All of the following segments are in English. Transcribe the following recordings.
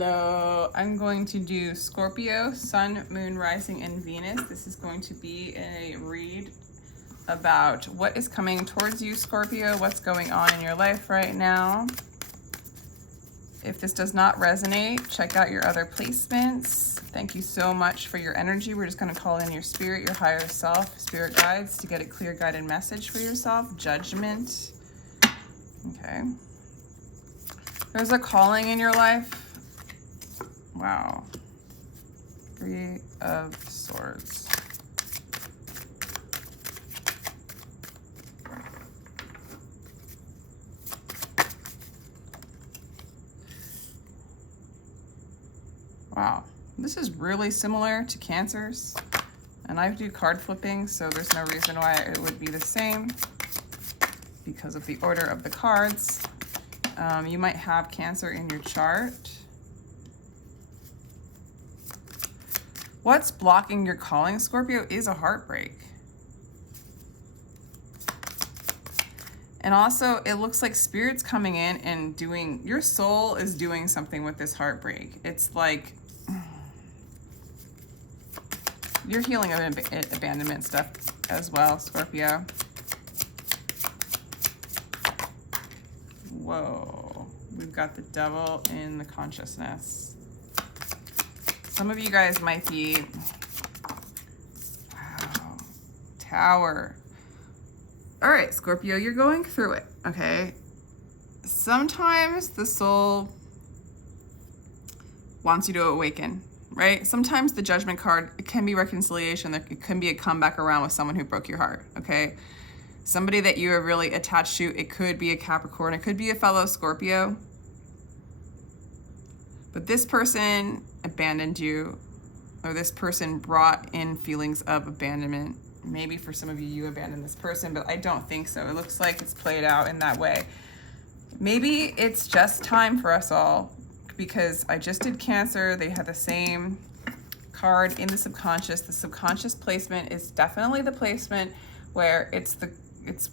flow. I'm going to do Scorpio, Sun, Moon, Rising, and Venus. This is going to be a read about what is coming towards you, Scorpio, what's going on in your life right now. If this does not resonate, check out your other placements. Thank you so much for your energy. We're just going to call in your spirit, your higher self, spirit guides to get a clear guided message for yourself. Judgment. Okay. There's a calling in your life. Wow. Three of Swords. Wow. This is really similar to Cancer's. And I do card flipping, so there's no reason why it would be the same because of the order of the cards. You might have Cancer in your chart. What's blocking your calling, Scorpio, is a heartbreak. And also, it looks like Spirit's coming in and doing, your soul is doing something with this heartbreak. It's like, you're healing of abandonment stuff as well, Scorpio. Whoa, we've got the Devil in the consciousness. Some of you guys might be, wow, Tower. All right, Scorpio, you're going through it, okay? Sometimes the soul wants you to awaken, right? Sometimes the Judgment card, it can be reconciliation. It can be a comeback around with someone who broke your heart, okay? Somebody that you are really attached to. It could be a Capricorn. It could be a fellow Scorpio. But this person abandoned you, or this person brought in feelings of abandonment. Maybe for some of you, you abandoned this person, but I don't think so. It looks like it's played out in that way. Maybe it's just time for us all, because I just did Cancer. They had the same card in the subconscious. The subconscious placement is definitely the placement where it's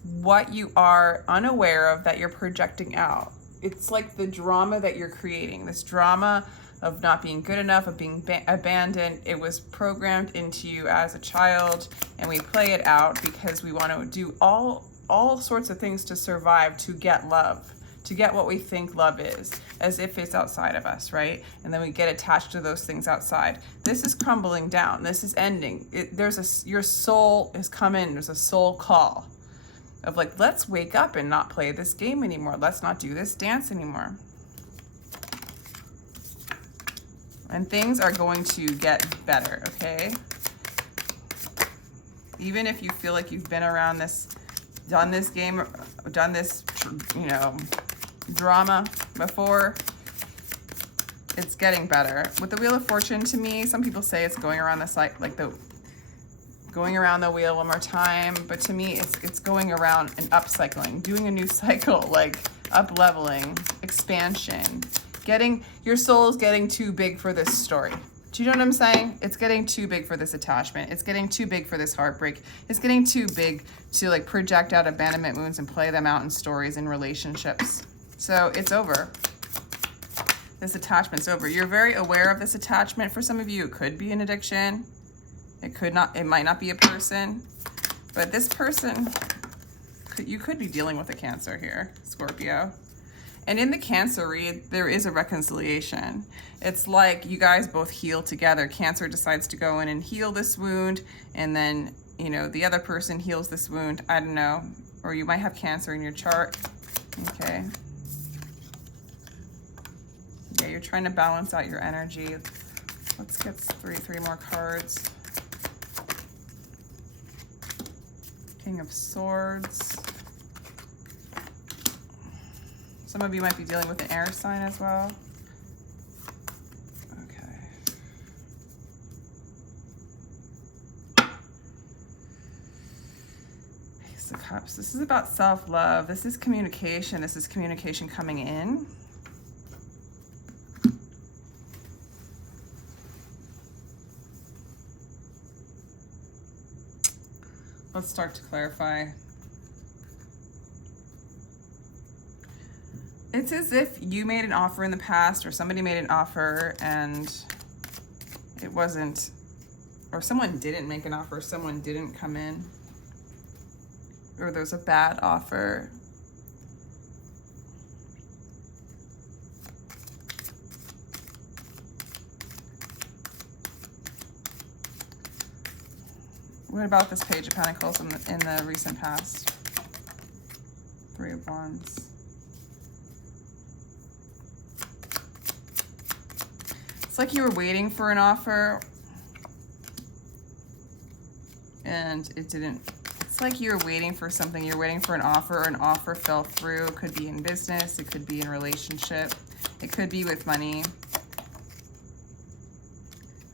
what you are unaware of that you're projecting out. It's like the drama that you're creating, this drama of not being good enough, of being abandoned. It was programmed into you as a child, and we play it out because we want to do all sorts of things to survive, to get love, to get what we think love is, as if it's outside of us, right? And then we get attached to those things outside. This is crumbling down. This is ending. Your soul is coming. There's a soul call of like, let's wake up and not play this game anymore. Let's not do this dance anymore. And things are going to get better, okay? Even if you feel like you've been around this, done this game, done this, drama before, it's getting better. With the Wheel of Fortune, to me, some people say it's going around going around the wheel one more time, but to me, it's going around and upcycling, doing a new cycle, like up-leveling, expansion. Your soul is getting too big for this story. Do you know what I'm saying? It's getting too big for this attachment. It's getting too big for this heartbreak. It's getting too big to like project out abandonment wounds and play them out in stories and relationships. So it's over. This attachment's over. You're very aware of this attachment. For some of you, it could be an addiction. It might not be a person, but this person, you could be dealing with a Cancer here, Scorpio. And in the Cancer read, there is a reconciliation. It's like you guys both heal together. Cancer decides to go in and heal this wound, and then, the other person heals this wound. I don't know. Or you might have Cancer in your chart. Okay. Yeah, you're trying to balance out your energy. Let's get three more cards. King of Swords. Some of you might be dealing with an air sign as well. Okay. Ace of Cups. This is about self-love. This is communication. This is communication coming in. Let's start to clarify. It's as if you made an offer in the past, or somebody made an offer and it wasn't, or someone didn't make an offer, someone didn't come in, or there's a bad offer. What about this Page of Pentacles in the recent past? Three of Wands. It's like you were waiting for an offer and it didn't. It's like you were waiting for something. You're waiting for an offer, or an offer fell through. It could be in business. It could be in relationship. It could be with money.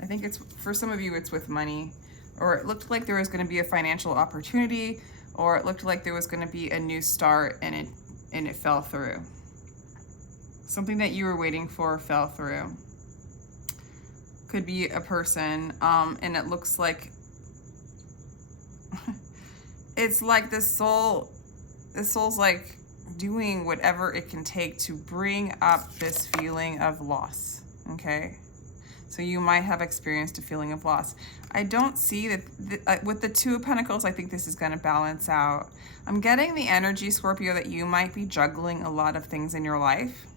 I think it's, for some of you, it's with money. Or it looked like there was going to be a financial opportunity, or it looked like there was going to be a new start and it fell through. Something that you were waiting for fell through. Could be a person, and it looks like it's like the soul's like doing whatever it can take to bring up this feeling of loss, okay? So you might have experienced a feeling of loss. I don't see that, with the Two of Pentacles, I think this is gonna balance out. I'm getting the energy, Scorpio, that you might be juggling a lot of things in your life.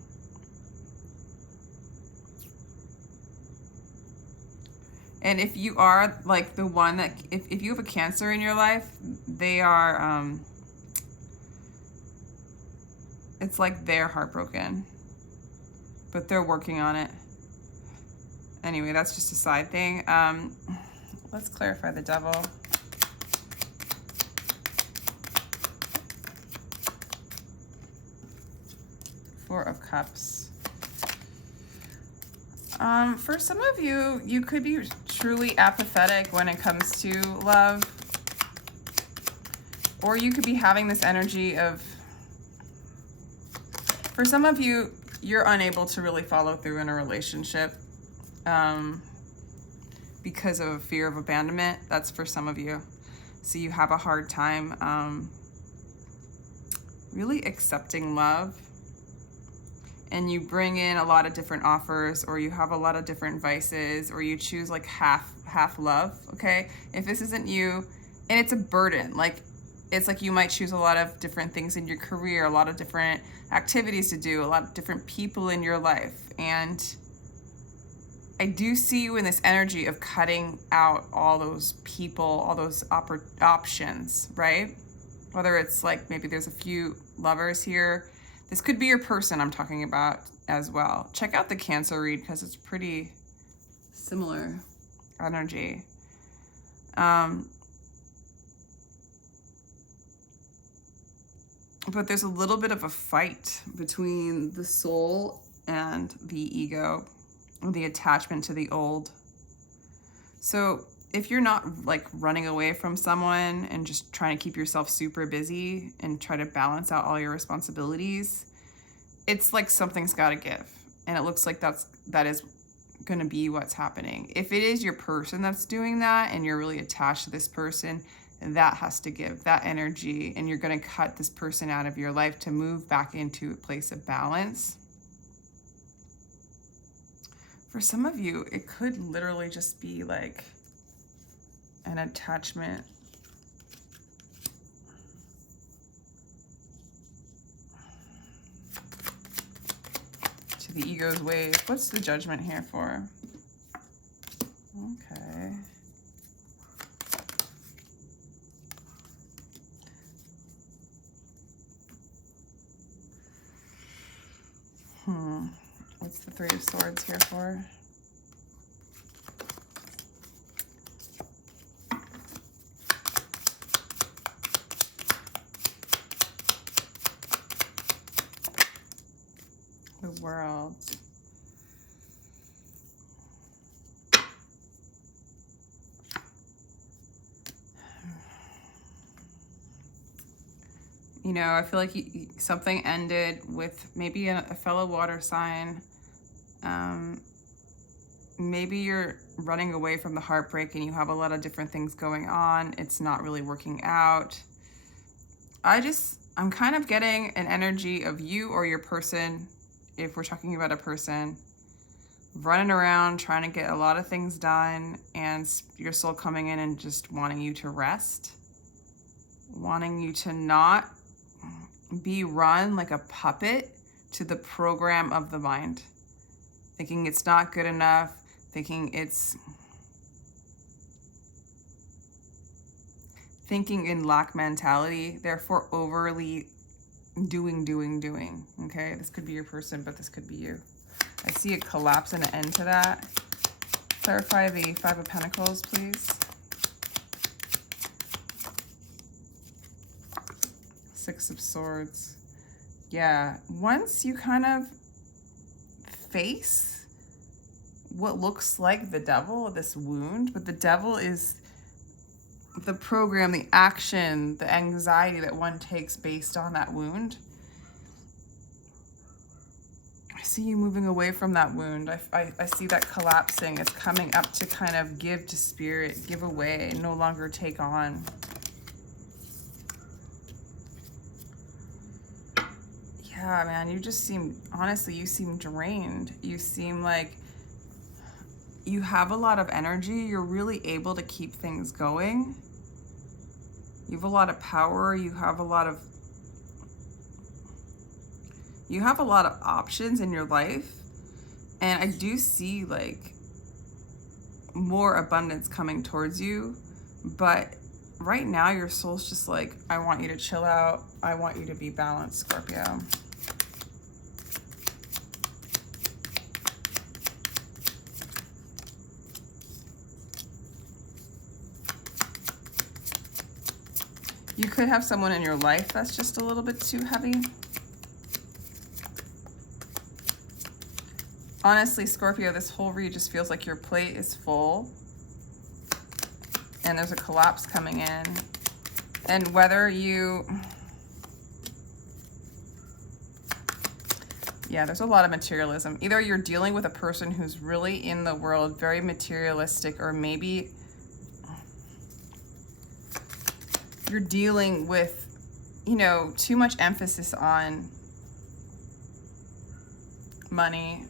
And if you are like the one that, if you have a Cancer in your life, they are, it's like they're heartbroken, but they're working on it. Anyway, that's just a side thing. Let's clarify the Devil. Four of Cups. For some of you, you could be truly apathetic when it comes to love. Or you could be having this energy of, for some of you, you're unable to really follow through in a relationship because of a fear of abandonment. That's for some of you. So you have a hard time really accepting love. And you bring in a lot of different offers, or you have a lot of different vices, or you choose like half love, okay? If this isn't you, and it's a burden, like it's like you might choose a lot of different things in your career, a lot of different activities to do, a lot of different people in your life. And I do see you in this energy of cutting out all those people, all those options, right? Whether it's like maybe there's a few lovers here. This could be your person I'm talking about as well. Check out the Cancer read because it's pretty similar energy. But there's a little bit of a fight between the soul and the ego, the attachment to the old. So if you're not like running away from someone and just trying to keep yourself super busy and try to balance out all your responsibilities, it's like something's got to give. And it looks like that is going to be what's happening. If it is your person that's doing that and you're really attached to this person, that has to give, that energy, and you're going to cut this person out of your life to move back into a place of balance. For some of you, it could literally just be like an attachment to the ego's wave. What's the Judgment here for? Okay. What's the Three of Swords here for? The World. You know, I feel like something ended with maybe a fellow water sign. Maybe you're running away from the heartbreak and you have a lot of different things going on. It's not really working out. I just I'm kind of getting an energy of you or your person, if we're talking about a person, running around trying to get a lot of things done, and your soul coming in and just wanting you to rest, wanting you to not be run like a puppet to the program of the mind, thinking it's not good enough, thinking in lack mentality, therefore overly doing. Okay, this could be your person, but this could be you. I see a collapse and an end to that. Clarify the Five of Pentacles, please. Six of Swords. Yeah, once you kind of face what looks like the devil, this wound, but the devil is the program, the action, the anxiety that one takes based on that wound. I see you moving away from that wound. I see that collapsing. It's coming up to kind of give to spirit, give away, no longer take on. Yeah, man, you just seem, honestly, you seem drained. You seem like you have a lot of energy. You're really able to keep things going. You have a lot of power. You have a lot of options in your life. And I do see like more abundance coming towards you. But right now your soul's just like, I want you to chill out. I want you to be balanced, Scorpio. You could have someone in your life that's just a little bit too heavy. Honestly, Scorpio, this whole read just feels like your plate is full and there's a collapse coming in. And whether you... Yeah, there's a lot of materialism. Either you're dealing with a person who's really in the world, very materialistic, or maybe you're dealing with, you know, too much emphasis on money,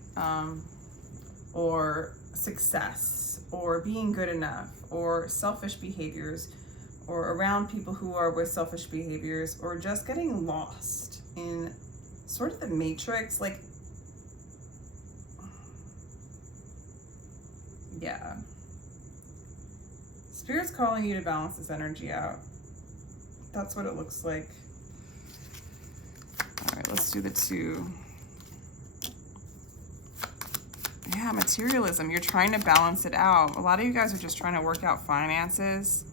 or success, or being good enough, or selfish behaviors, or around people who are with selfish behaviors, or just getting lost in sort of the matrix. Like, yeah. Spirit's calling you to balance this energy out. That's what it looks like. All right, let's do the two. Yeah, materialism. You're trying to balance it out. A lot of you guys are just trying to work out finances.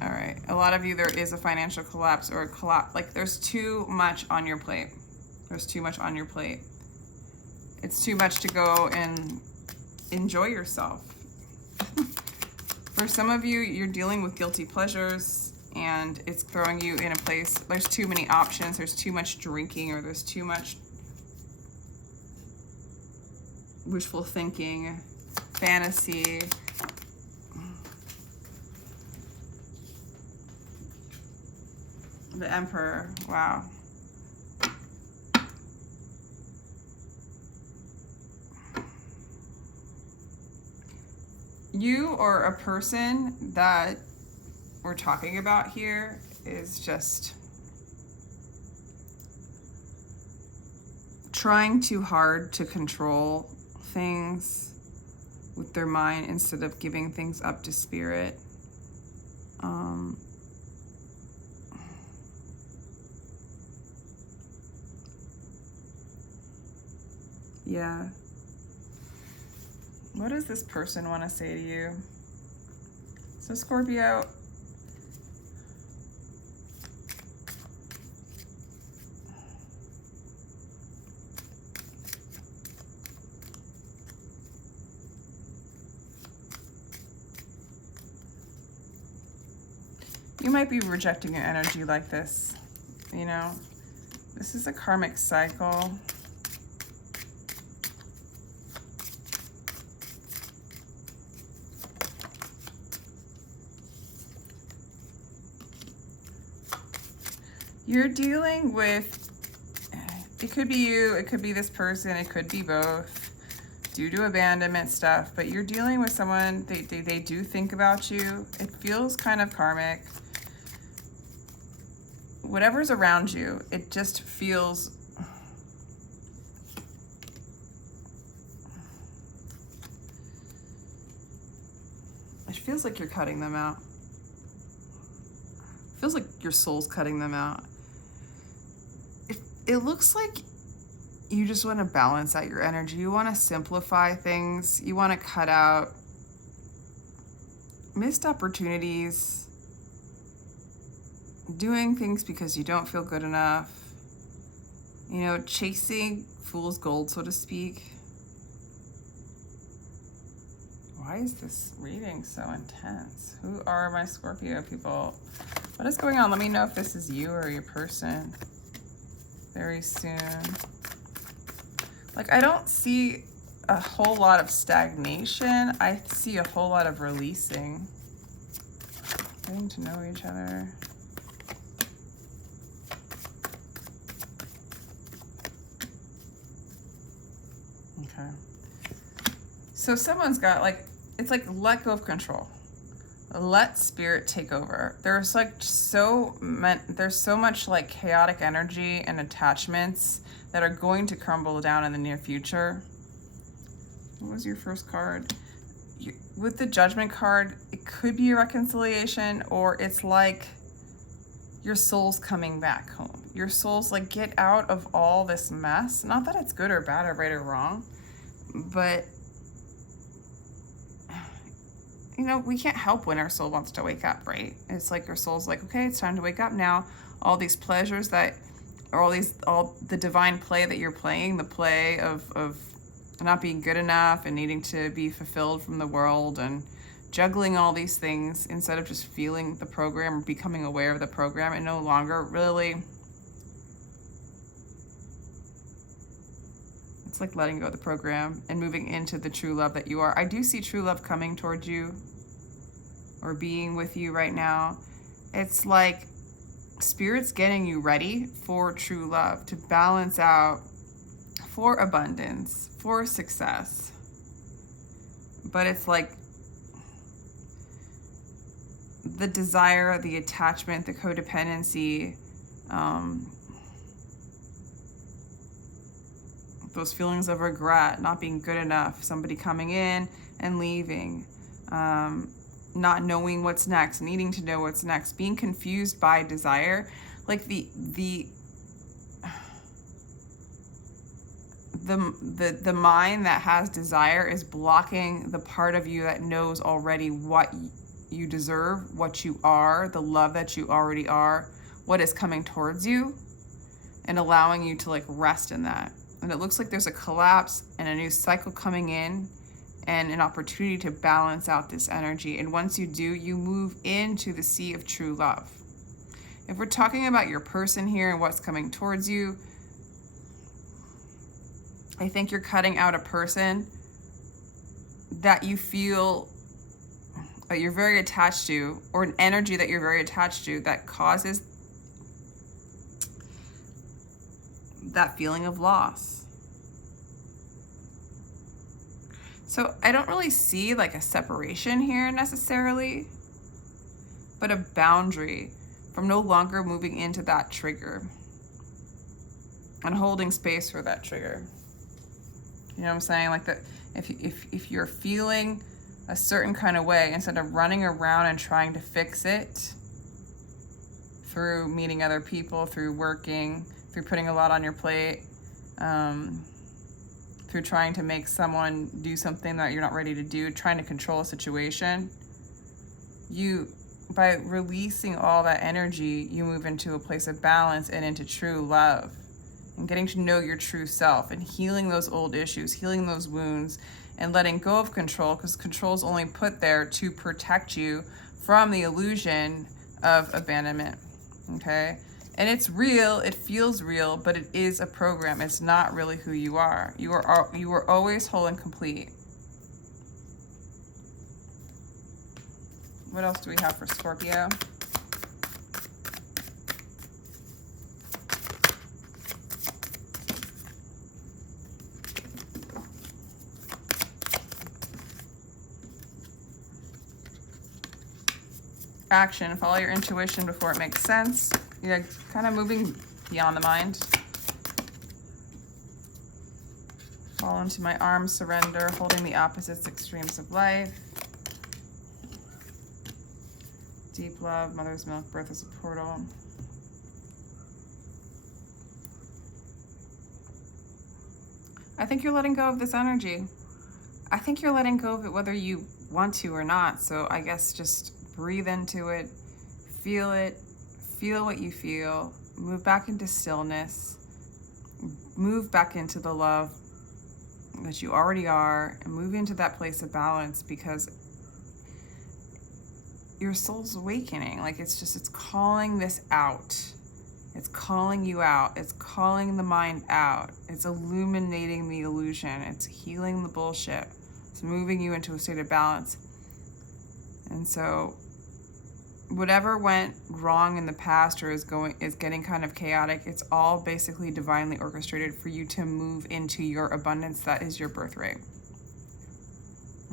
All right. A lot of you, there is a financial collapse or a collapse. Like, there's too much on your plate. There's too much on your plate. It's too much to go and enjoy yourself. For some of you, you're dealing with guilty pleasures and it's throwing you in a place. There's too many options. There's too much drinking, or there's too much wishful thinking, fantasy. The Emperor, wow. You or a person that we're talking about here is just trying too hard to control things with their mind instead of giving things up to spirit. Yeah. What does this person want to say to you? So Scorpio, you might be rejecting an energy like this, you know? This is a karmic cycle. You're dealing with, it could be you, it could be this person, it could be both, due to abandonment stuff, but you're dealing with someone, they do think about you. It feels kind of karmic. Whatever's around you, it just feels, it feels like you're cutting them out. It feels like your soul's cutting them out. It looks like you just want to balance out your energy. You want to simplify things. You want to cut out missed opportunities, doing things because you don't feel good enough, you know, chasing fool's gold, so to speak. Why is this reading so intense? Who are my Scorpio people? What is going on? Let me know if this is you or your person very soon. Like, I don't see a whole lot of stagnation. I see a whole lot of releasing. Getting to know each other. Okay. So someone's got, like, it's like let go of control. Let spirit take over. There's like there's so much like chaotic energy and attachments that are going to crumble down in the near future. What was your first card? With the Judgment card, it could be a reconciliation, or it's like your soul's coming back home. Your soul's like, get out of all this mess. Not that it's good or bad or right or wrong, but you know, we can't help when our soul wants to wake up, right? It's like your soul's like, okay, it's time to wake up now. All these pleasures that, or all the divine play that you're playing, the play of not being good enough and needing to be fulfilled from the world and juggling all these things instead of just feeling the program or becoming aware of the program, and no longer really, it's like letting go of the program and moving into the true love that you are. I do see true love coming towards you or being with you right now. It's like Spirit's getting you ready for true love, to balance out, for abundance, for success. But it's like the desire, the attachment, the codependency, those feelings of regret, not being good enough, somebody coming in and leaving, not knowing what's next, needing to know what's next, being confused by desire. Like the mind that has desire is blocking the part of you that knows already what you deserve, what you are, the love that you already are, what is coming towards you, and allowing you to like rest in that. And it looks like there's a collapse and a new cycle coming in and an opportunity to balance out this energy. And once you do, you move into the sea of true love. If we're talking about your person here and what's coming towards you, I think you're cutting out a person that you feel that you're very attached to, or an energy that you're very attached to that causes that feeling of loss. So I don't really see like a separation here necessarily, but a boundary from no longer moving into that trigger and holding space for that trigger. You know what I'm saying? Like that, if you're feeling a certain kind of way, instead of running around and trying to fix it through meeting other people, through working, through putting a lot on your plate, through trying to make someone do something that you're not ready to do, trying to control a situation, by releasing all that energy, you move into a place of balance and into true love and getting to know your true self and healing those old issues, healing those wounds, and letting go of control, because control is only put there to protect you from the illusion of abandonment, okay? And it's real, it feels real, but it is a program. It's not really who you are. You are always whole and complete. What else do we have for Scorpio? action. Follow your intuition before it makes sense. You're kind of moving beyond the mind. Fall into my arms, surrender, holding the opposites extremes of life. Deep love, mother's milk, birth is a portal. I think you're letting go of this energy. I think you're letting go of it whether you want to or not. So I guess just breathe into it, feel what you feel, move back into stillness, move back into the love that you already are, and move into that place of balance, because your soul's awakening. Like it's calling this out. It's calling you out. It's calling the mind out. It's illuminating the illusion. It's healing the bullshit. It's moving you into a state of balance. And so whatever went wrong in the past or is getting kind of chaotic, it's all basically divinely orchestrated for you to move into your abundance. That is your birthright.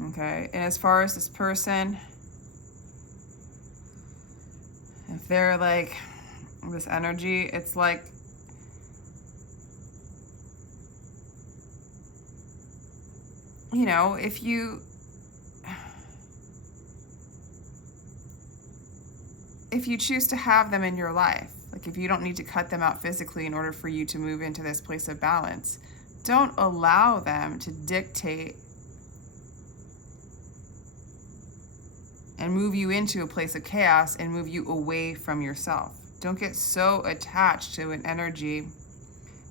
Okay. And as far as this person, if they're like this energy, it's like you know, if you choose to have them in your life, like if you don't need to cut them out physically in order for you to move into this place of balance, don't allow them to dictate and move you into a place of chaos and move you away from yourself. Don't get so attached to an energy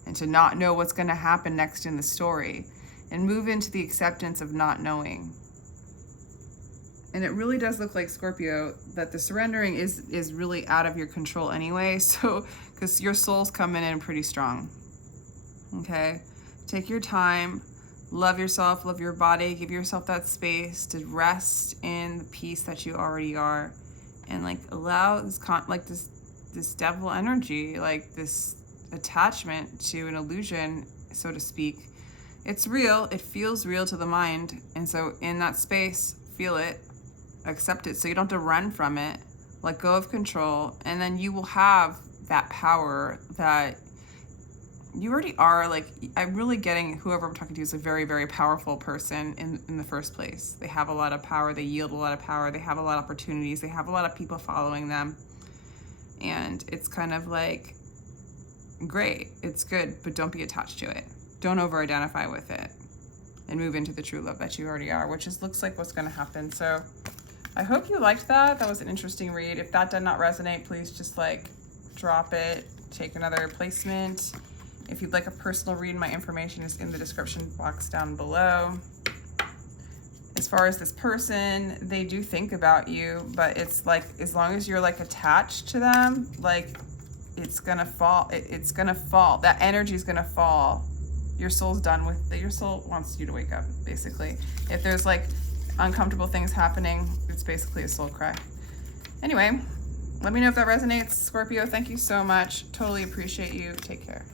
and to not know what's going to happen next in the story, and move into the acceptance of not knowing. And it really does look like, Scorpio, that the surrendering is really out of your control anyway. So, because your soul's coming in pretty strong. Okay? Take your time. Love yourself, love your body. Give yourself that space to rest in the peace that you already are. And like allow this this devil energy, like this attachment to an illusion, so to speak. It's real. It feels real to the mind. And so in that space, feel it. Accept it so you don't have to run from it. Let go of control, and then you will have that power that you already are. Like, I'm really getting whoever I'm talking to is a very, very powerful person in the first place. They have a lot of power. They yield a lot of power. They have a lot of opportunities. They have a lot of people following them. And it's kind of like, great, it's good, but don't be attached to it. Don't over-identify with it, and move into the true love that you already are, which looks like what's going to happen. So I hope you liked that. That was an interesting read. If that did not resonate, please just like drop it, take another placement. If you'd like a personal read, my information is in the description box down below. As far as this person, they do think about you, but it's like, as long as you're like attached to them, like it's gonna fall. It's gonna fall. That energy is gonna fall. Your soul's done with it. Your soul wants you to wake up, basically. If there's like uncomfortable things happening, it's basically a soul cry. Anyway, let me know if that resonates. Scorpio, thank you so much. Totally appreciate you. Take care.